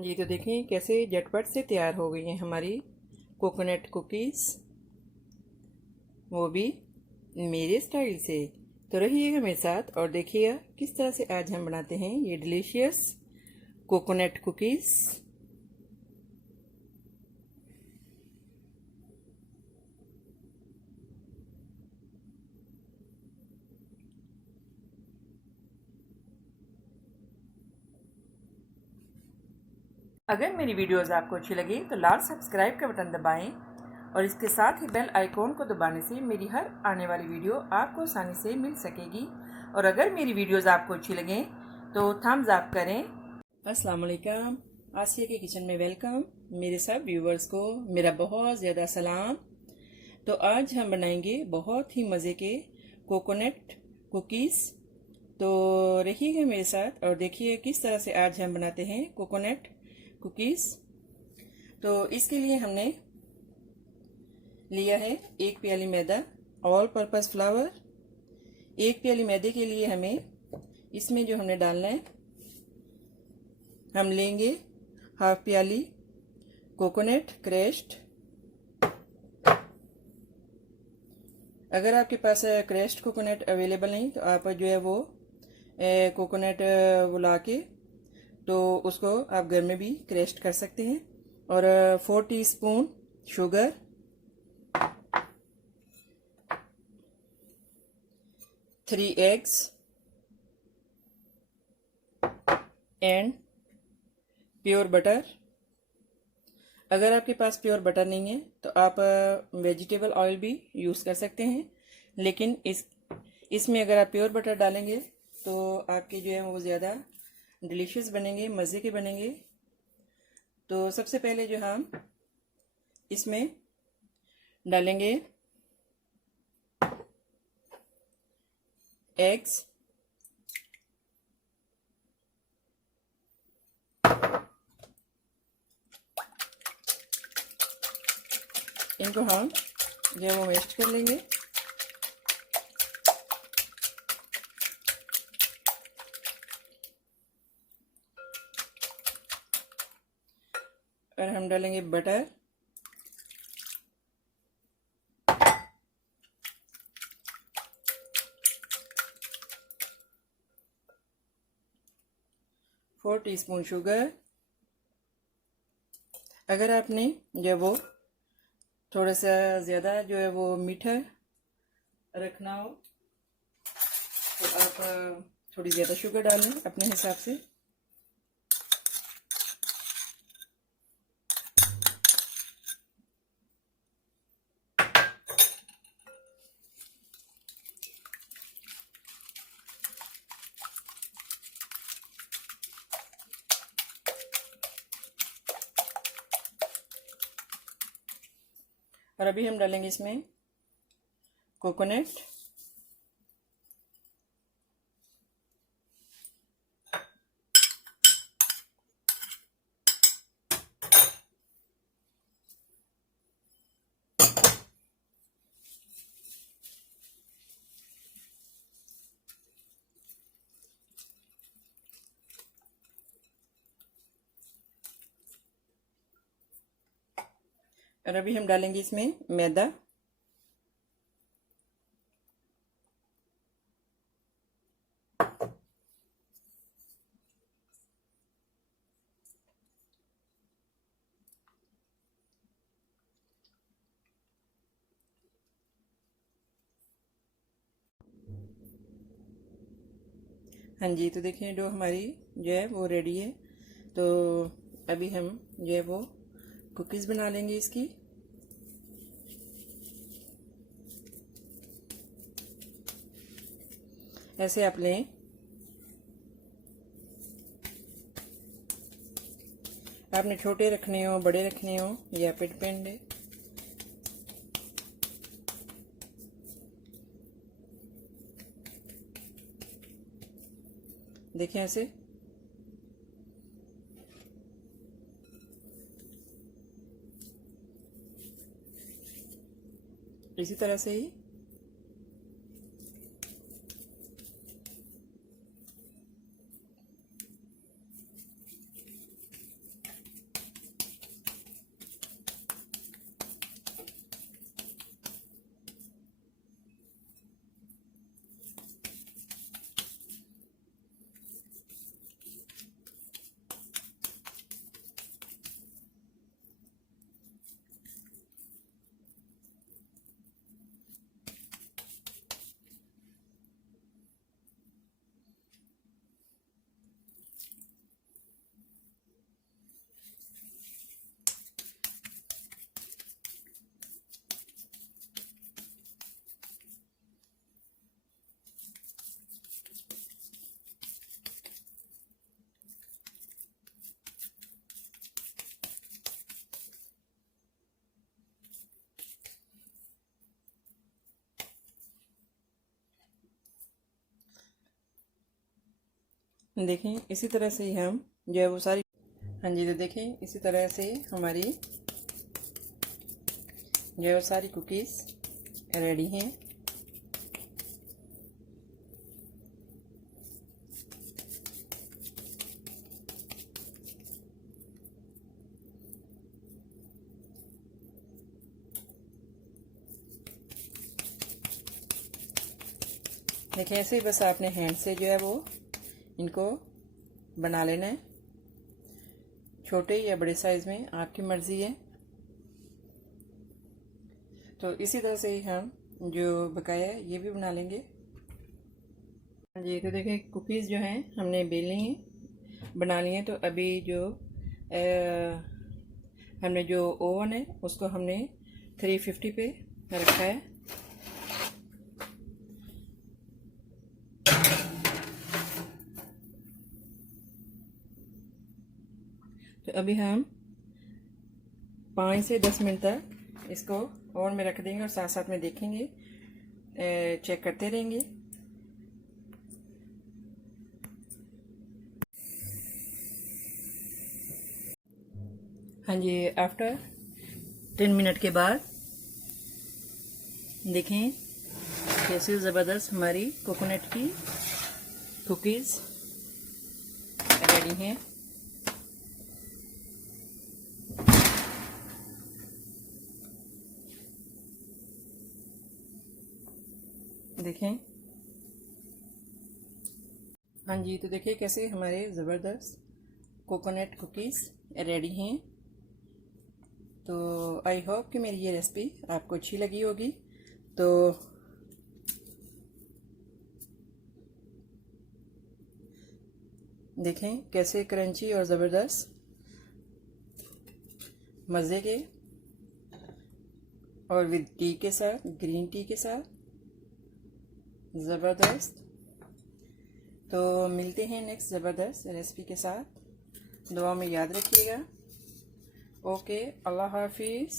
जी तो देखें कैसे झटपट से तैयार हो गई हैं हमारी कोकोनट कुकीज़, वो भी मेरे स्टाइल से। तो रहिएगा मेरे साथ और देखिएगा किस तरह से आज हम बनाते हैं ये डिलीशियस कोकोनट कुकीज़। अगर मेरी वीडियोज़ आपको अच्छी लगी तो लाल सब्सक्राइब का बटन दबाएं और इसके साथ ही बेल आइकॉन को दबाने से मेरी हर आने वाली वीडियो आपको आसानी से मिल सकेगी। और अगर मेरी वीडियोज़ आपको अच्छी लगें तो थम्स अप करें। अस्सलाम वालेकुम, आसिया के किचन में वेलकम। मेरे सब व्यूवर्स को मेरा बहुत ज़्यादा सलाम। तो आज हम बनाएंगे बहुत ही मज़े के कोकोनट कुकीज़। तो रहिएगा मेरे साथ और देखिए किस तरह से आज हम बनाते हैं कोकोनट कुकीज़। तो इसके लिए हमने लिया है 1 प्याली मैदा, ऑल पर्पस फ्लावर। 1 प्याली मैदे के लिए हमें इसमें जो हमने डालना है, हम लेंगे हाफ प्याली कोकोनट क्रश्ड। अगर आपके पास क्रश्ड कोकोनट अवेलेबल नहीं तो आप जो है वो कोकोनट वो ला के तो उसको आप घर में भी क्रश्ड कर सकते हैं। और 4 teaspoon sugar, 3 eggs and pure butter. अगर आपके पास प्योर बटर नहीं है तो आप वेजिटेबल ऑयल भी यूज़ कर सकते हैं, लेकिन इसमें अगर आप प्योर बटर डालेंगे तो आपके जो है वो ज़्यादा डिलीशियस बनेंगे, मज़े के बनेंगे। तो सबसे पहले जो हम इसमें डालेंगे एग्स। इनको हम जो है वो मेश कर लेंगे। और हम डालेंगे बटर, फोर टीस्पून शुगर। अगर आपने जो वो थोड़ा सा ज़्यादा जो है वो मीठा रखना हो तो आप थोड़ी ज़्यादा शुगर डालें अपने हिसाब से। और अभी हम डालेंगे इसमें कोकोनट। और अभी हम डालेंगे इसमें मैदा। हाँ जी, तो देखिए डो हमारी जो है वो रेडी है। तो अभी हम जो है वो कुकीज़ बना लेंगे इसकी। ऐसे आप लें, आपने छोटे रखने हो बड़े रखने हो ये आप पे डिपेंड है। देखिए ऐसे इसी तरह से ही देखें इसी तरह से ही हम जो है वो सारी, हाँ जी, तो देखें इसी तरह से हमारी जो है वो सारी कुकीज़ रेडी हैं। देखिए ऐसे ही बस आपने हैंड से जो है वो इनको बना लेना है, छोटे या बड़े साइज़ में आपकी मर्ज़ी है। तो इसी तरह से ही हम जो बकाया है ये भी बना लेंगे। जी, तो देखिए कुकीज़ जो हैं हमने बेल ली हैं, बना ली हैं। तो अभी जो हमने जो ओवन है उसको हमने 350 पे रखा है। तो अभी हम 5 से 10 मिनट तक इसको ओवन में रख देंगे और साथ साथ में देखेंगे, चेक करते रहेंगे। हाँ जी, आफ्टर 10 मिनट के बाद देखें कैसे ज़बरदस्त हमारी कोकोनट की कुकीज़ रेडी हैं। देखें, हाँ जी, तो देखिए कैसे हमारे ज़बरदस्त कोकोनट कुकीज़ रेडी हैं। तो आई होप कि मेरी ये रेसिपी आपको अच्छी लगी होगी। तो देखें कैसे क्रंची और ज़बरदस्त मज़े के और विद टी के साथ, ग्रीन टी के साथ ज़बरदस्त। तो मिलते हैं नेक्स्ट ज़बरदस्त रेसिपी के साथ। दुआ में याद रखिएगा। ओके, अल्लाह हाफिज़।